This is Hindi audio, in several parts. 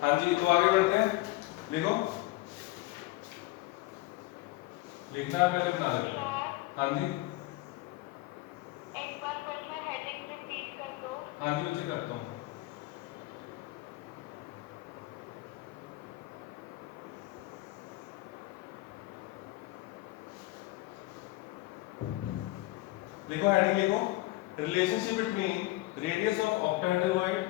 हाँ जी, तो आगे बढ़ते हैं। लिखो, लिखना है पहले बना देते हैं। हाँ जी, एक बार फिर से हेडिंग रिपीट कर दो। हाँ जी बच्चे करता हूँ। लिखो, हेडिंग लिखो, relationship between radius of octahedral void,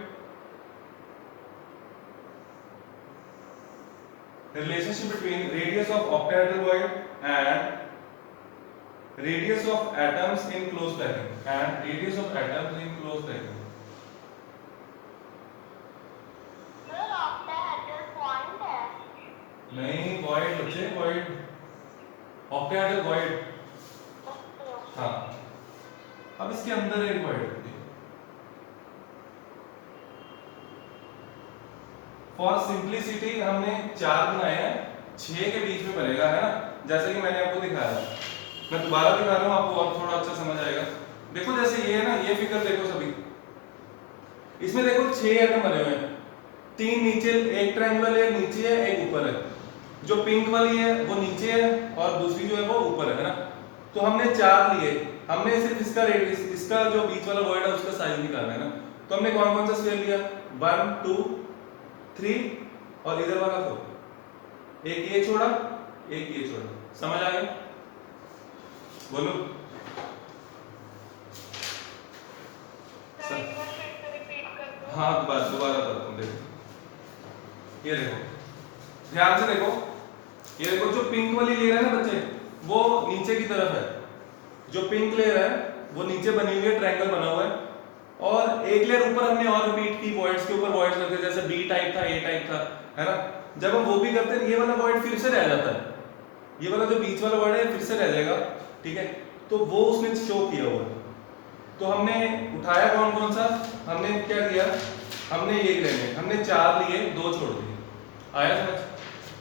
relationship between radius of octahedral void and radius of atoms in closed packing and radius of atoms in closed packing. Sir आपका हेडर पॉइंट है। नहीं, void बच्चे, void, octahedral void। Okay okay. हाँ, अब इसके अंदर एक void होती है। फॉर सिंप्लिसिटी हमने 4 बनाए हैं, 6 के बीच में बनेगा, है ना, जैसे कि मैंने आपको दिखाया। मैं दोबारा दिखा रहा हूँ आपको और थोड़ा अच्छा समझ आएगा। देखो जैसे ये है ना, ये फिगर देखो सभी, इसमें देखो 6 एटम बने हुए हैं, 3 नीचे, एक ट्रायंगुलर लेयर नीचे है, एक ऊपर है। जो पिंक वाली है वो नीचे है और दूसरी जो है वो ऊपर है ना। तो हमने 4 लिए, हमने सिर्फ इसका रेडियस, इसका जो बीच वाला वॉइड है उसका साइज निकालना है ना। तो हमने कौन कौन सा स्फीयर लिया, 1 2 3 और इधर वाला 4, एक ये छोड़ा, एक ये छोड़ा। समझ आ गया? बोलो। सर एक बार फिर से रिपीट कर दो। हाँ, दोबारा दोबारा करता हूँ। देखो, ये देखो, ध्यान से देखो, ये देखो, जो पिंक वाली लेयर है ना बच्चे, वो नीचे की तरफ है। जो पिंक लेयर है वो नीचे बनी हुई है, ट्रायंगल बना हुआ है। और एक लेयर ऊपर हमने और रिपीट की, वॉइड्स के ऊपर वॉइड्स रखे, जैसे बी टाइप था, ए टाइप था, है ना। जब हम वो भी करते हैं, ये वाला वॉइड फिर से रह जाता है, ये वाला जो बीच वाला वॉइड है फिर से रह जाएगा, ठीक है। तो वो उसने शो किया हुआ है। तो हमने उठाया कौन कौन सा, हमने क्या किया, हमने ये लेने, हमने 4 लिए, 2 छोड़ दिए। आया समझ?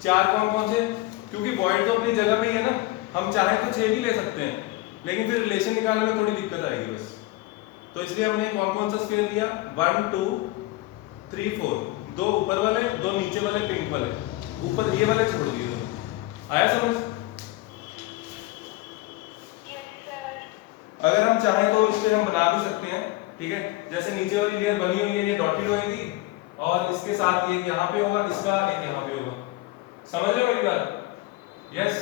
4 कौन कौन से, क्योंकि वॉइड तो अपनी जगह पे ही है ना, हम चाहे तो 6 भी ले सकते हैं, लेकिन फिर रिलेशन निकालने में थोड़ी दिक्कत आएगी बस। तो इसलिए हमने कौन कौन सा स्क्वायर लिया, 1 2 3 4, 2 ऊपर वाले, 2 नीचे वाले पिंक वाले, ऊपर ये वाले छोड़ दिए दोनों। आया समझ? Yes sir. अगर हम चाहें तो इस पे हम बना भी सकते हैं, ठीक है। जैसे नीचे वाली लेयर बनी हुई है, ये डॉटेड होगी और इसके साथ एक यहाँ पे होगा, इसका एक यहाँ पे होगा। समझ रहे हो मेरी बात? Yes,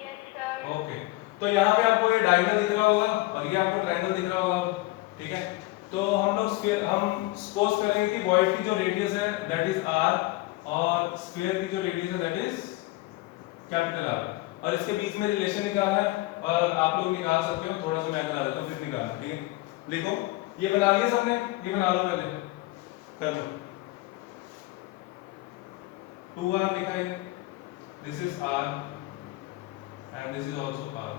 yes sir. ओके। तो यहाँ पे आपको ये डायगोनल दिख रहा होगा और ये आपको ट्रायंगल दिख रहा होगा, ठीक है। तो हम लोग स्क्वायर, हम सपोज करेंगे कि वॉइड की जो रेडियस है दैट इज r और स्क्वायर की जो रेडियस है दैट इज कैपिटल R, और इसके बीच में रिलेशन निकालना है। और आप लोग निकाल सकते हो, थोड़ा सा मैं बता देता हूँ फिर निकालना, ठीक है। लिखो, ये बना लिया सबने, ये बना लो पहले, कर लो। 2r लिखा है, this is r and this is also r,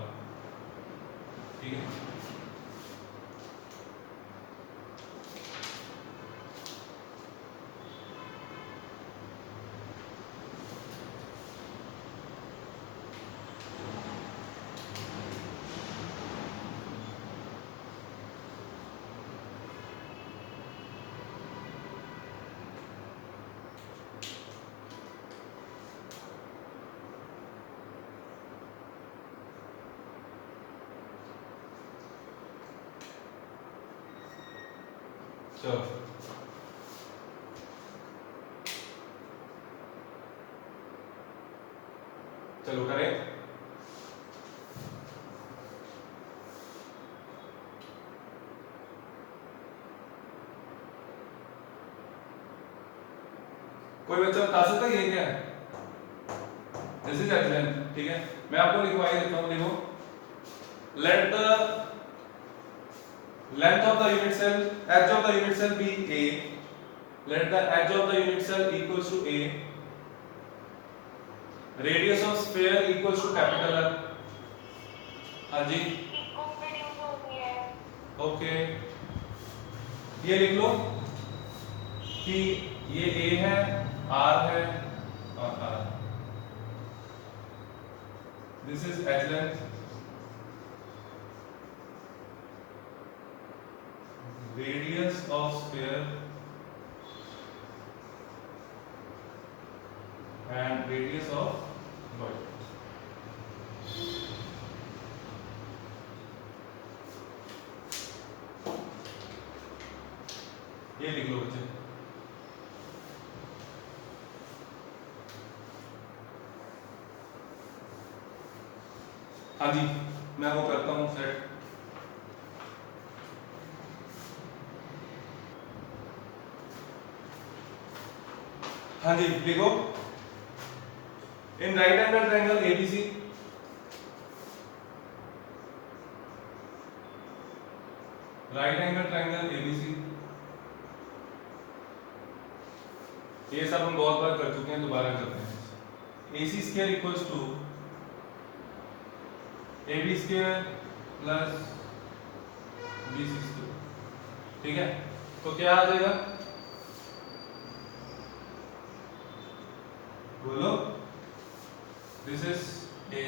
ठीक है। चलो, चलो करें। कोई बच्चा बता सकता है ये क्या है? दिस इज एक्सलेंथ, ठीक है। मैं आपको लिखवाई देता हूँ, देखो, let the length of the unit cell, edge of the unit cell be a, let the edge of the unit cell equals to a, radius of sphere equals to capital R। हाँ जी, इको प्रोड्यूस हो रही है। ओके। ये लिख लो कि ये a है, r है और r, this is as length. Radius of sphere and radius of body. ये लिख लो बच्चे। हाँ जी, मैं वो करता हूँ सेट। हाँ जी, लिखो। In right angle triangle ABC, right angle triangle ABC, ये सब हम बहुत बार कर चुके हैं, दोबारा करते हैं। AC square equals to AB square plus BC square. ठीक है, तो क्या आ जाएगा, बोलो। This is A,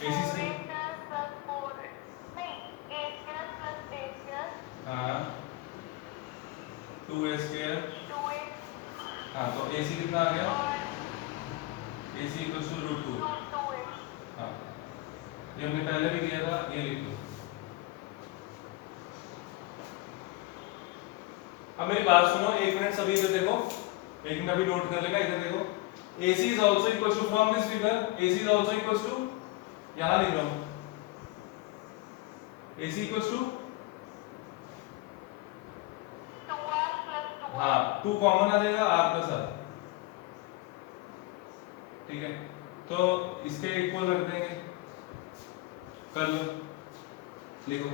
AC square, हाँ 2A स्क्वायर, हाँ तो AC कितना आ गया, AC इक्वल्स टू रूट 2। हाँ, ये हमने पहले भी किया था, ये लिख लो। अब मेरी बात सुनो एक मिनट सभी, इधर देखो, एक मिनट अभी नोट कर लेना, इधर देखो। AC is also equals to, from this figure AC is also equals to, यहाँ लिख रहा हूँ, AC equals to, हाँ 2 कॉमन आ जाएगा, R प्लस R। ठीक है, तो इसके इक्वल रख देंगे, कर लो, लिखो।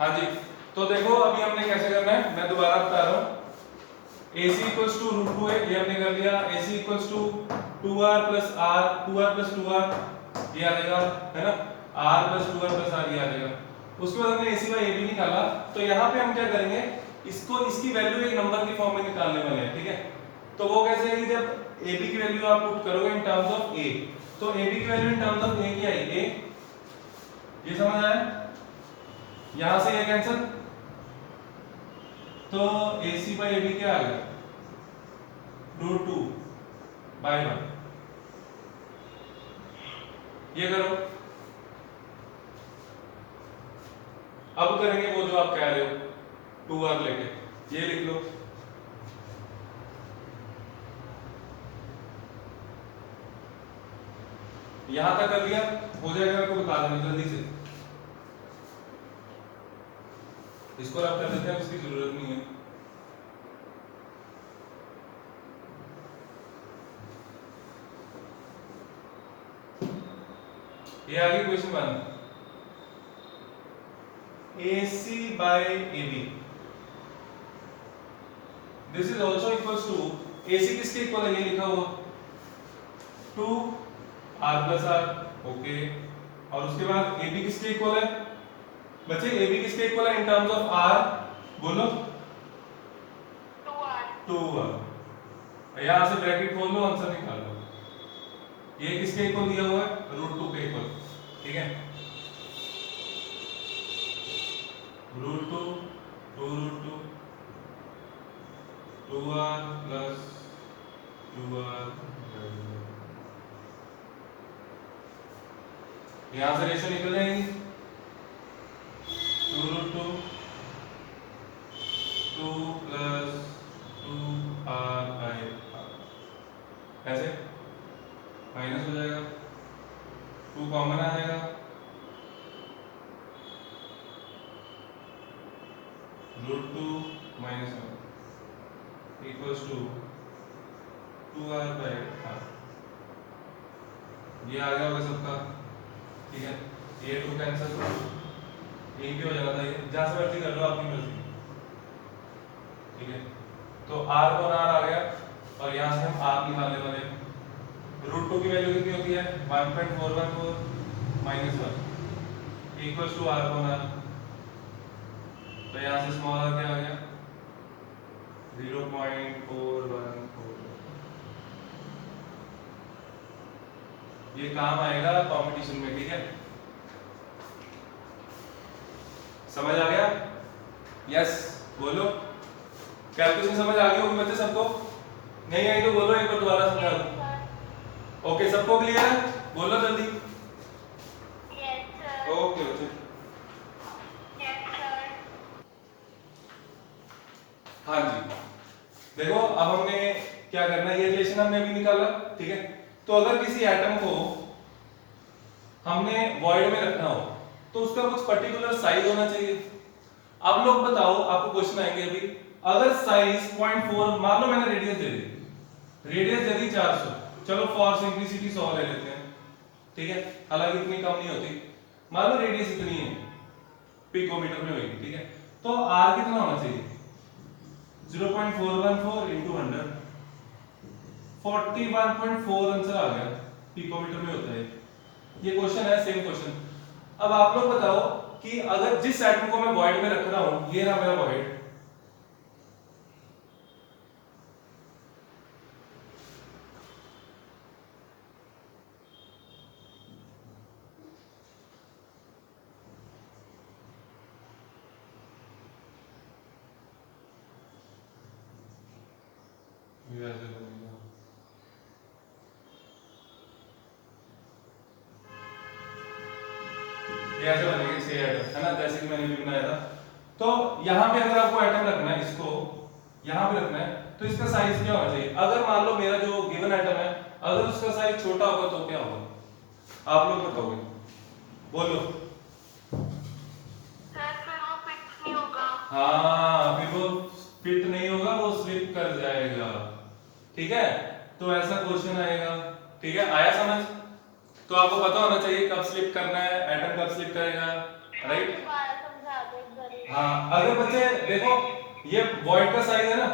हाँ जी, तो देखो अभी हमने कैसे करना है, मैं दोबारा बता रहा हूँ। AC इक्वल्स टू रूट 2 है, ये हमने कर लिया। AC equals to 2R plus R, 2R plus 2R, ये आ जाएगा, है ना, R plus 2R plus R, ये आ जाएगा। उसके बाद हमने AC बाई AB निकाला, तो यहाँ पे हम क्या करेंगे, इसको, इसकी वैल्यू एक नंबर की फॉर्म में निकालने वाले हैं। ठीक है, तो वो कैसे है कि जब AB की वैल्यू आप पुट करोगे इन टर्म्स ऑफ A, तो AB की value in terms of A क्या आएगी, ये समझ आया, यहां से ये कैंसिल, तो AC बाई AB क्या आ गया, रूट 2 बाई 1। ये करो, अब करेंगे वो जो आप कह रहे हो 2R लेके, ये लिख लो। यहां तक कर लिया, हो जाएगा, मेरे को बता देना जल्दी से। इसको रब कर देते हैं, इसकी जरूरत नहीं है। ये आ गई question 1, AC by AB, this is also equals to, AC किसके इक्वल है, ये लिखा हुआ 2R प्लस R, ओके। और उसके बाद AB किसके इक्वल है बच्चे, AB किसके इक्वल है इन टर्म्स ऑफ R, बोलो 2R। यहां से ब्रैकेट खोल लो, आंसर निकाल लो। ये किसके इक्वल दिया हुआ है, रूट 2 के इक्वल। ठीक है, root 2 2 root 2 2R plus 2R, यहां से रेशो निकल जाएगी, 2 root 2 2 plus 2R by R, ऐसे माइनस हो जाएगा, 2 कॉमन आ जाएगा, root 2 minus 1 equals to 2R by R। ये आ गया होगा सबका। ठीक है, ये 2 कैंसिल, एक भी हो जाना था, ये जहां से मर्जी कर लो, अपनी मर्जी। ठीक है, तो R को R आ गया, और यहाँ से हम R निकालने वाले हैं। रूट 2 की वैल्यू कितनी होती है, 1.414 माइनस 1 इक्वल्स टू R को R, तो यहाँ से स्मॉल r क्या आ गया, 0.414 ये काम आएगा कंपटीशन में, ठीक है? समझ आ गया? यस, बोलो। कैलकुलेशन समझ आ गई होगी बच्चे सबको? नहीं आई तो बोलो, एक बार दोबारा समझा यस दो। सर। ओके, सबको क्लियर है? बोलो जल्दी। Yes sir. ओके बच्चे। Yes sir. हाँ जी, देखो अब हमने क्या करना है, ये रिलेशन हमने अभी निकाला, ठीक है? तो अगर किसी एटम को हमने वॉइड में रखना हो तो उसका कुछ पर्टिकुलर साइज होना चाहिए। अब लोग बताओ, आपको क्वेश्चन आएंगे अभी, अगर साइज 0.4, मान लो मैंने रेडियस दे दी, रेडियस दे दी 400, चलो फॉर सिंपलिसिटी 100 ले लेते हैं, ठीक है? हालांकि इतनी कम नहीं होती, मान लो रेडियस इतनी है, पिकोमीटर में होगी, ठीक है? तो आर कितना होना चाहिए? 0.414 into 100, 41.4 आंसर आ गया, पिकोमीटर में होता है। ये क्वेश्चन है, सेम क्वेश्चन। अब आप लोग बताओ कि अगर जिस एटम को मैं वॉइड में रख रहा हूं, ये रहा मेरा वॉइड, ये ऐसे बनेगा, छह एटम है ना, जैसे कि मैंने भी बनाया था। तो यहाँ पे अगर आपको एटम रखना है, इसको यहाँ पे रखना है, तो इसका साइज क्या होना चाहिए? अगर मान लो मेरा जो गिवन एटम है, अगर उसका साइज छोटा होगा तो क्या होगा? आप लोग बताओगे, बोलो। सर फिर वो फिक्स नहीं होगा। हाँ, फिर वो फिट नहीं होगा, वो स्लिप कर जाएगा, ठीक है? तो ऐसा क्वेश्चन आएगा, ठीक है? आया समझ? तो आपको पता होना चाहिए कब स्लिप करना है, एटम कब स्लिप करेगा, राइट? दोबारा समझा दो एक बार। हाँ, अगर बच्चे देखो, ये वॉइड का साइज है ना,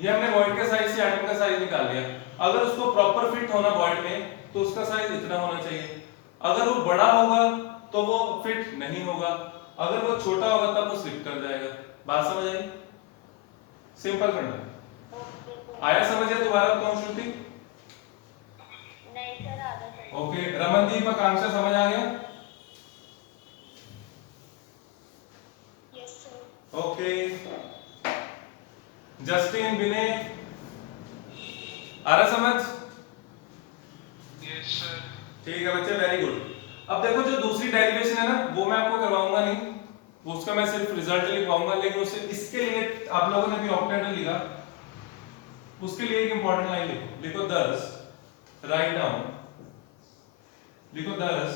ये हमने वॉइड के साइज से एटम का साइज निकाल लिया। अगर उसको प्रॉपर फिट होना वॉइड में, तो उसका साइज इतना होना चाहिए। अगर वो बड़ा होगा तो वो फिट नहीं होगा, अगर वो छोटा होगा तब वो स्लिप कर जाएगा। बात समझ आई? सिंपल करना। Okay sir. आया समझ? या दोबारा बताऊं श्रुति? नहीं सर, आधा सही। ओके, रमनदीप, आकांक्षा समझ आ गया? Yes sir. ओके, जस्टिन, विनय, आ रहा समझ? Yes sir. ठीक है बच्चे, वेरी गुड। अब देखो, जो दूसरी डेरिवेशन है ना, वो मैं आपको करवाऊंगा नहीं, वो उसका मैं सिर्फ रिजल्ट लिखवाऊंगा, लेकिन उससे इसके लिए आप लोगों ने भी ऑक्टेंडल लिखा, उसके लिए एक इंपॉर्टेंट लाइन लिखो, लिखो दस, राइट डाउन, लिखो दस,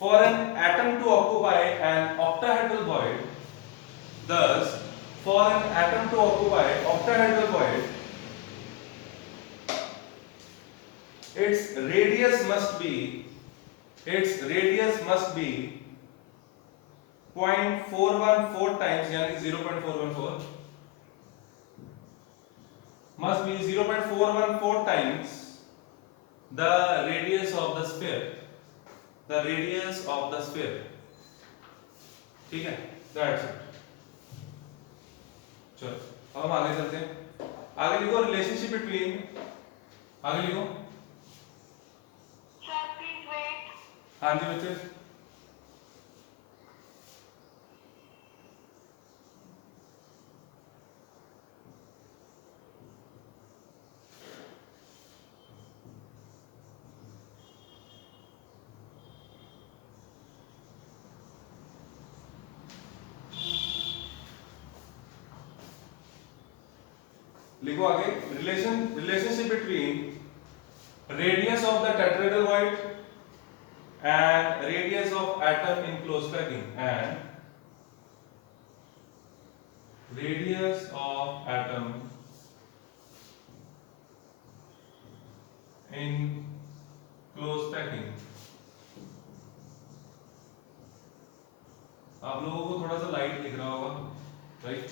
for an atom to occupy an octahedral void, thus for an atom to occupy octahedral void, its radius must be 0.414 times, यानी 0.414 must be 0.414 times the radius of the sphere, the radius of the sphere, ठीक है? That's it. चलो अब हम आगे चलते हैं। आगे लिखो रिलेशनशिप बिटवीन, आगे लिखो। Sir please wait. हाँ जी बच्चे, लिखो आगे, relationship between radius of the tetrahedral void and radius of atom in close packing, and radius of atom in close packing. आप लोगों को थोड़ा सा लाइट दिख रहा होगा, राइट?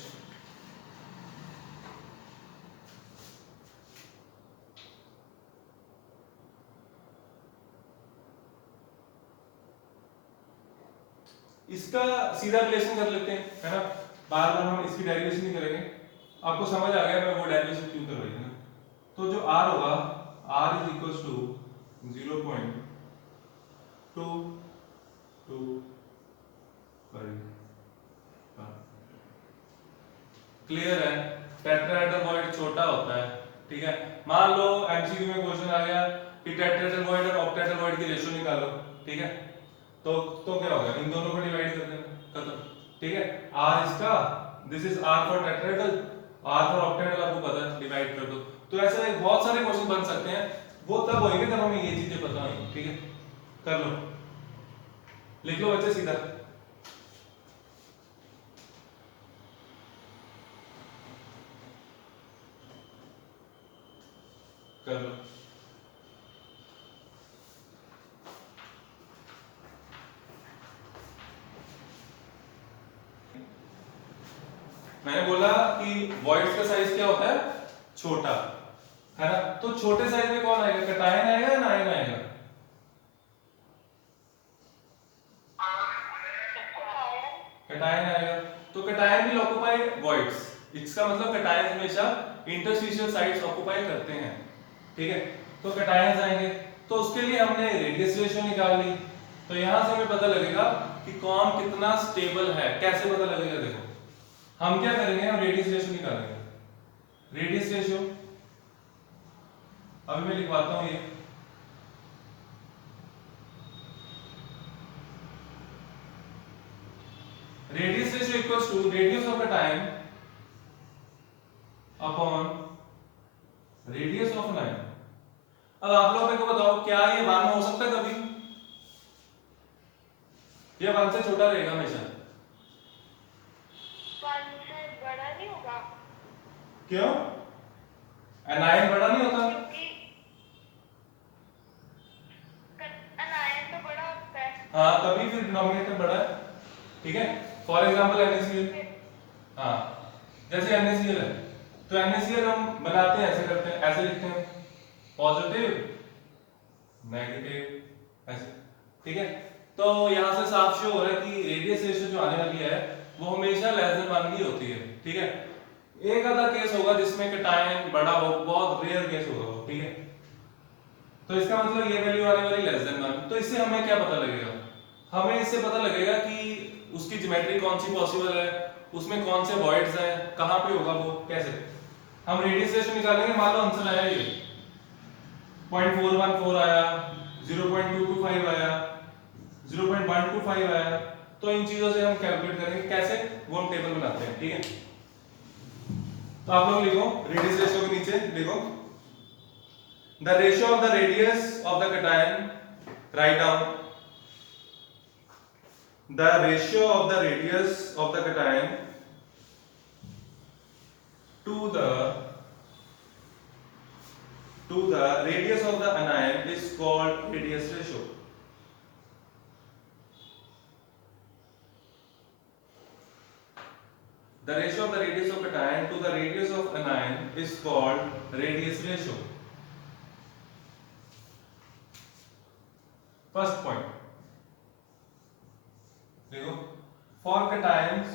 इसका सीधा रिलेशन कर लेते हैं, है ना? बार बार हम इसकी डेरिवेशन नहीं करेंगे, आपको समझ आ गया मैं वो डेरिवेशन क्यों करवाई है ना? तो जो r होगा, r is equal to 0.225। Clear है? टेट्राहेड्रल वॉइड छोटा होता है, ठीक है। मान लो एमसीक्यू में क्वेश्चन आ गया कि टेट्राहेड्रल वॉइड और ऑक्टाहेड्रल वॉइड की रेशियो निकालो, ठीक है। तो क्या होगा, इन दोनों को डिवाइड कर देना, खत्म, ठीक है। आर इसका, this is R for tetrahedral, R for octahedral आपको पता है, डिवाइड कर दो। तो ऐसे बहुत सारे क्वेश्चन बन सकते हैं, वो तब होंगे जब हमें ये चीजें पता होंगी, ठीक है। कर लो, लिख लो बच्चे सीधा। कर लो। मैंने बोला कि वॉइड्स का साइज क्या होता है, छोटा, है ना। तो छोटे साइज में कौन आएगा, कैटायन आएगा या आयन आएगा? कैटायन आएगा। तो कैटायन विल ऑक्युपाई वॉइड्स, इसका मतलब कैटायन हमेशा इंटरस्टिशियल साइट्स ऑक्युपाई करते हैं, ठीक है। तो कैटायंस आएंगे, तो उसके लिए हमने रेडियस रेशियो निकाल ली। तो यहां से हमें पता लगेगा कि कौन कितना स्टेबल है। कैसे पता लगेगा, देखो हम क्या करेंगे, हम रेडियस रेशियो निकालेंगे। रेडियस रेशियो अभी मैं लिखवाता हूं, ये radius ratio equals to radius of cation upon radius of anion. अब आप लोग मेरे को बताओ, क्या ये 1 हो सकता है कभी? ये 1 से छोटा रहेगा हमेशा। 1 से बड़ा नहीं होगा। क्यों? एनायन बड़ा नहीं होता? क्योंकि अनायन तो बड़ा होता है। हाँ, तभी फिर डिनोमिनेटर बड़ा है, ठीक है। फॉर एग्जांपल NaCl, हाँ, जैसे NaCl है, तो NaCl हम बनाते हैं, ऐसे करते हैं, ऐसे लिखते हैं, पॉजिटिव नेगेटिव, ऐसे, ठीक है। तो यहां से साफ शो हो रहा है कि रेडियस रेशियो जो आने वाली है वो हमेशा लेस देन 1 ही होती है, ठीक है। एक आधा केस होगा जिसमें कैटायन बड़ा हो, बहुत रेयर केस होगा वो, ठीक है। तो इसका मतलब ये वैल्यू आने वाली लेस देन 1। तो इससे हमें क्या पता लगेगा, हमें इससे पता लगेगा कि उसकी ज्योमेट्री कौन सी पॉसिबल है, उसमें कौन से वॉइड्स हैं, कहां पे होगा वो, कैसे। हम रेडियस रेशियो निकालेंगे, मान लो आंसर आया ये 0.414 आया, 0.225 आया, 0.125 आया। तो इन चीजों से हम कैलकुलेट करेंगे, कैसे, वो हम टेबल बनाते हैं, ठीक है। तो आप लोग लिखो, रेडियस रेशियो के नीचे लिखो the ratio of the radius of the cation, write down the ratio of the radius of the cation to the radius of the anion is called radius ratio. The ratio of the radius of cation to the radius of anion is called radius ratio. First point, देखो, for cations,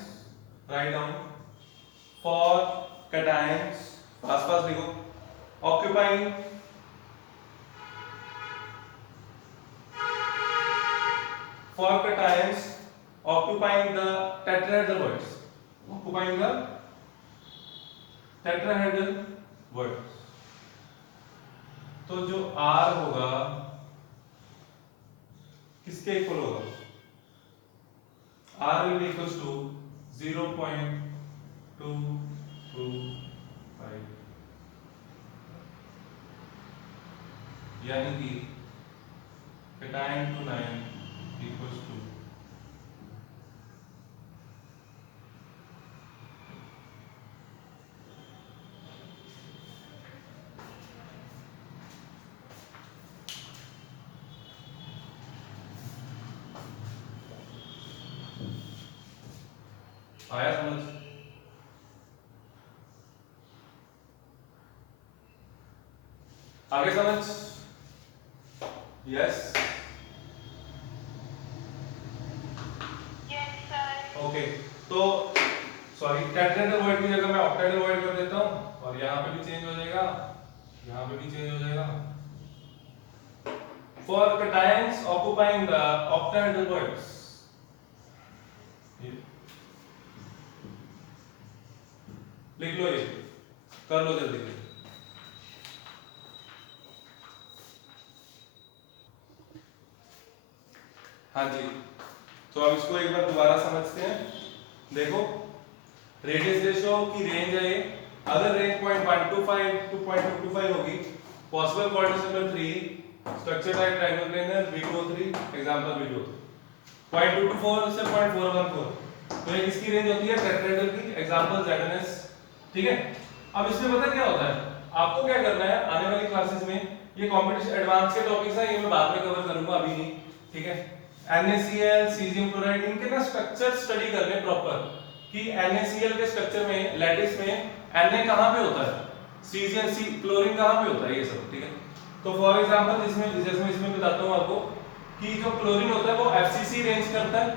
write down for cations, पास लिखो, occupying for cations occupying the tetrahedral voids, occupying the tetrahedral voids। तो जो R होगा किसके इक्वल होगा, R will be equals to 0.225, यानी कि cation to anion equals to आया समझ? आगे समझ? Yes, okay. तो सॉरी, टेट्राहेड्रल वॉइड की जगह मैं ऑक्टाहेड्रल वॉइड कर देता हूं, और यहां पे भी चेंज हो जाएगा, यहां पे भी चेंज हो जाएगा, for cations occupying the octahedral bonds. लिख लो, ये कर लो जल्दी से। हाँ जी, तो अब इसको एक बार दोबारा समझते हैं। देखो, रेडियस रेशियो की रेंज है ये। अगर रेंज 0.125 to 0.225 होगी, possible coordinates number 3, structure type triangle planar V2O3, example V2O3, 0.224 से 0.414, तो ये किसकी रेंज होती है? टेट्राहेड्रल की, एग्जांपल ZNS। ठीक है, अब इसमें पता क्या होता है, आपको क्या करना है आने वाली क्लासेस में, ये कंपटीशन एडवांस के टॉपिक्स हैं, ये मैं बाद में कवर करूंगा, अभी नहीं। ठीक है, NaCl, सीजियम क्लोराइड, इनके ना स्ट्रक्चर स्टडी करने प्रॉपर, कि NaCl के स्ट्रक्चर में, लैटिस में Na कहां पे होता है, सीजियम क्लोरीन कहां पे होता है, ये सब। ठीक है, तो फॉर एग्जांपल इसमें बताता हूं आपको कि जो क्लोरीन होता है वो FCC रेंज करता है,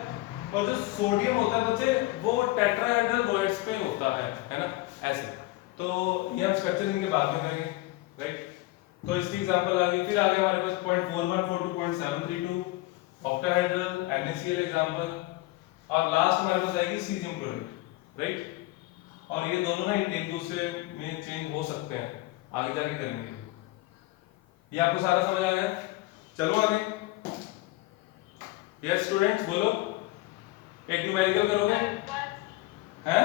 और जो सोडियम होता है बच्चे वो टेट्राहेड्रल बॉन्ड्स पे होता है ना, ऐसे। तो ये हम स्ट्रक्चर इनके बाद में करेंगे, राइट। तो इसकी एग्जांपल आ गई, फिर आगे हमारे पास 0.414 to 0.732 ऑक्टाहेड्रल NaCl एग्जांपल, और लास्ट हमारे पास आएगी सीजियम क्लोराइड, राइट। और ये दोनों ना एक दूसरे में चेंज हो सकते हैं, आगे जाके करेंगे। ये आपको सारा समझ आ गया? चलो आगे। यस स्टूडेंट्स, बोलो, एक न्यूमेरिकल करोगे हैं?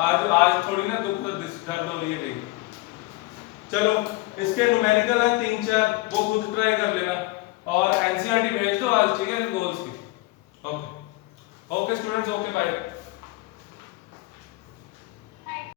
आज थोड़ी ना दुख दर्द हो रही है कहीं। चलो, इसके न्यूमेरिकल है 3-4, वो खुद ट्राई कर लेना, और एनसीईआरटी भेज दो आज, ठीक है, गोल्स की। Okay students, okay bye.